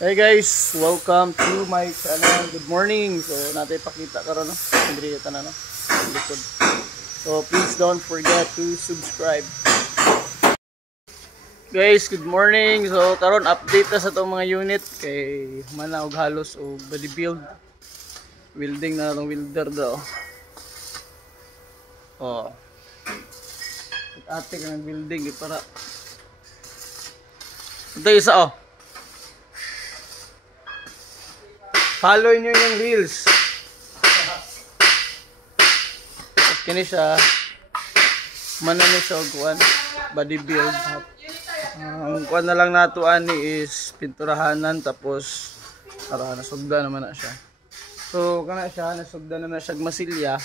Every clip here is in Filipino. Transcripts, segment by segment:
Hey guys, welcome to my channel. Good morning. So natin pakita karon no. Andriyata na no. Likod. So please don't forget to subscribe. Guys, good morning. So karon update na sa tong mga unit kay mana og halos og body build. Welding na ng welder daw. Oh. Ate ka ng building para. Ito isa oh. Follow nyo yung reels. Kini siya. Manani siya kuan. Body build. Ang kuan na lang nato ani is pinturahanan tapos para nasugda naman na siya. So kana siya nasugda na siya masilya.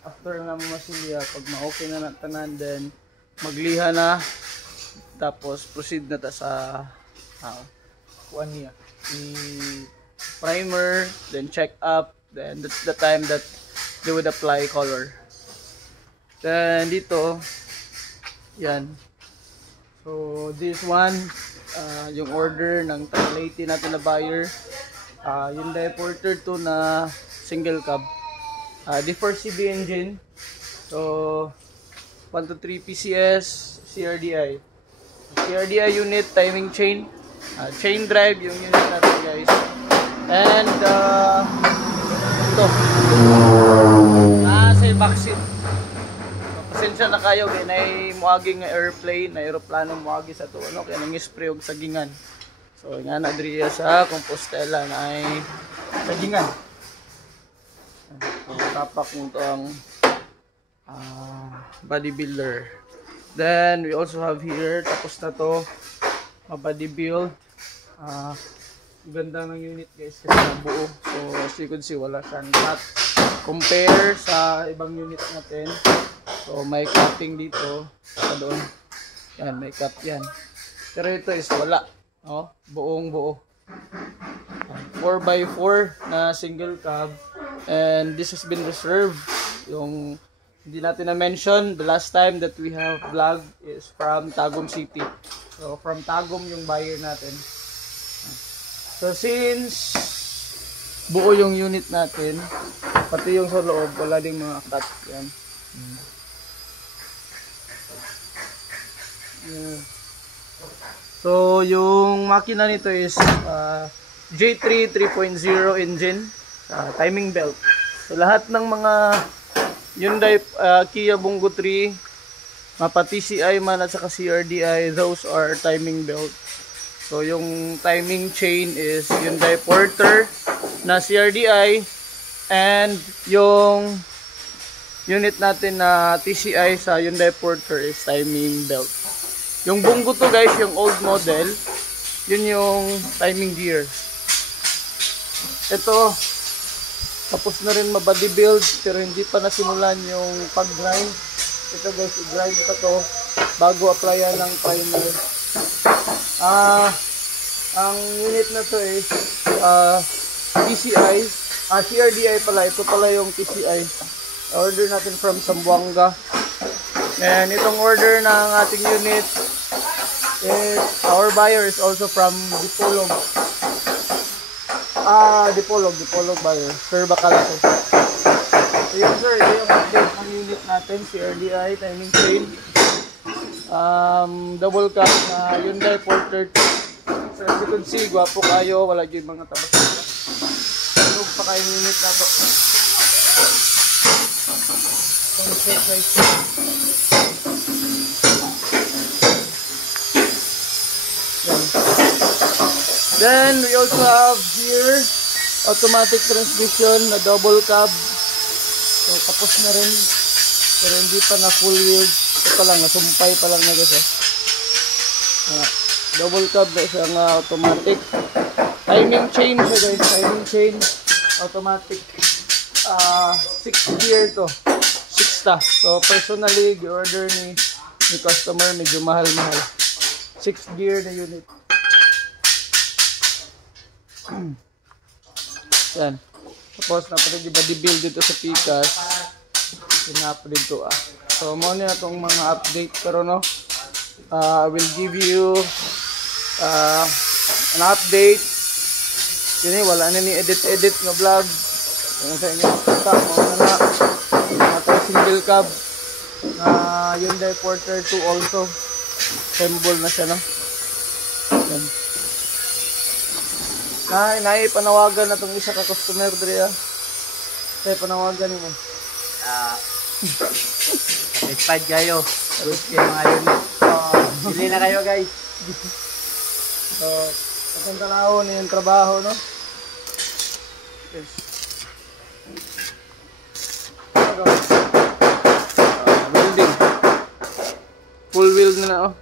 After na masilya pag ma-okay na tanan then magliha na tapos proceed na ta sa kuan niya. Primer, then check up, then that's the time that they would apply color. Then dito yan, so this one yung order ng 1080 natin na buyer, yung Porter 2 na single cab, D4CB engine, so 123 PCS CRDI unit, timing chain, chain drive yung unit natin guys. And ito sa backseat. Pasensya na kayo kay nay muaging nga airplane na aeroplano muagi sa to ano kay nang spray og sagingan. So nga na diri sa Compostela na ay sagingan. So tapak mo to ang bodybuilder. Then we also have here, tapos na to body build. Ganda ng unit guys kasi nabuo. So as you can see wala siyang cut compare sa ibang unit natin. So may cutting dito sa doon. Yan, may cut yan. Pero ito is wala. Oh, buong buo. 4x4 na single cab. And this has been reserved. Yung hindi natin na-mention, the last time that we have vlog is from Tagum City. So from Tagum yung buyer natin. So since buo yung unit natin, pati yung sa loob, wala ding mga cut. Yan. So yung makina nito is J3 3.0 engine, timing belt. So lahat ng mga Hyundai, Kia Bungo 3, mapa TCI man at saka CRDI, those are timing belt. So yung timing chain is Hyundai Porter na CRDI, and yung unit natin na TCI sa Hyundai Porter is timing belt. Yung Bungo to guys, yung old model, yun yung timing gear. Ito, tapos na rin mabody build pero hindi pa nasimulan yung pag-grind. Ito guys, i-grind pa to bago applyan ng primer. Ang unit na to is TCI, CRDI pala. Ito pala yung TCI. Order natin from Zamboanga. And itong order ng ating unit is, our buyer is also from Dipolog. Dipolog buyer. Sir Bacalato. So yun sir, ito yung update ng unit natin, CRDI, timing chain. Double cab na Hyundai Porter 2. So as you can see, gwapo kayo, wala yung mga tabas. Tulog pa kayong unit na to. Then we also have here automatic transmission na double cab. So tapos na rin pero hindi pa na full wheel. Ito pa lang, nasumpay pa lang na guys. Double cab na siya nga automatic. Timing chain siya guys, timing chain automatic. 6 gear to, 6 ta. So personally, i-order ni customer, medyo mahal-mahal. 6 gear na unit. Yan. Tapos napatid yung body build dito sa Pikas. Sinapa dito So muna na itong mga update pero no. I will give you an update. Kini wala na ni edit nga vlog. Kung sa inyo makita mga single cab na Hyundai Porter 2 also. Assemble na siya, no? Yan. Panawagan na itong isa ka customer dre, ah. Panawagan mo. Satisfied kayo. Tapos kayo mga unit. Bili na kayo, guys. So, kasang tanahon yung trabaho, no? Yes. Welding. Full wheel na, oh.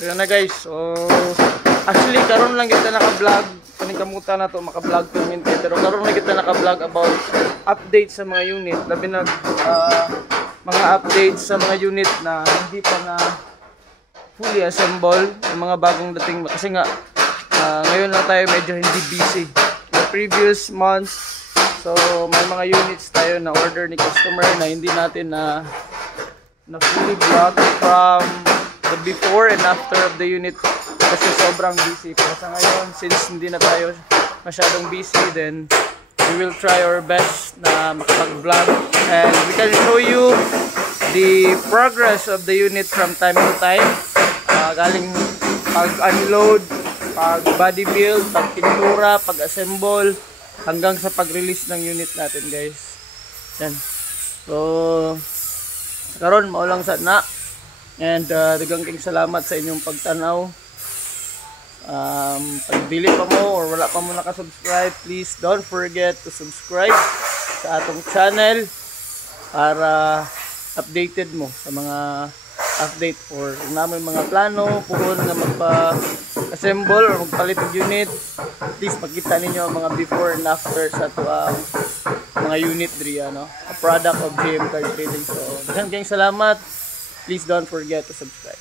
Ayan na guys, so actually karon lang kita naka-vlog, kaning kamuta na to maka-vlog 2 minutes, pero karon lang kita naka-vlog about update sa mga unit, labi na mga updates sa mga unit na hindi pa na fully assemble, yung mga bagong dating, kasi nga ngayon lang tayo medyo hindi busy. The previous months, so may mga units tayo na order ni customer na hindi natin na fully vlog from the before and after of the unit kasi sobrang busy. Pero sa ngayon, since hindi na tayo masyadong busy, then we will try our best na makapag-vlog and we can show you the progress of the unit from time to time. Galing pag-unload, pag-body build, pag-pintura, pag-assemble, hanggang sa pag-release ng unit natin, guys. Yan. So, karon maulang sa na. And daghang kayong salamat sa inyong pagtanaw. Pag dili pa mo or wala pa mo nakasubscribe, please don't forget to subscribe sa atong channel para updated mo sa mga update for namin mga plano puhon nga magpa-assemble or magpalit ng unit. Please makita ninyo ang mga before and after sa tuang mga unit diri, no? A product of JM Car Trading. So daghang kayong salamat. Please don't forget to subscribe.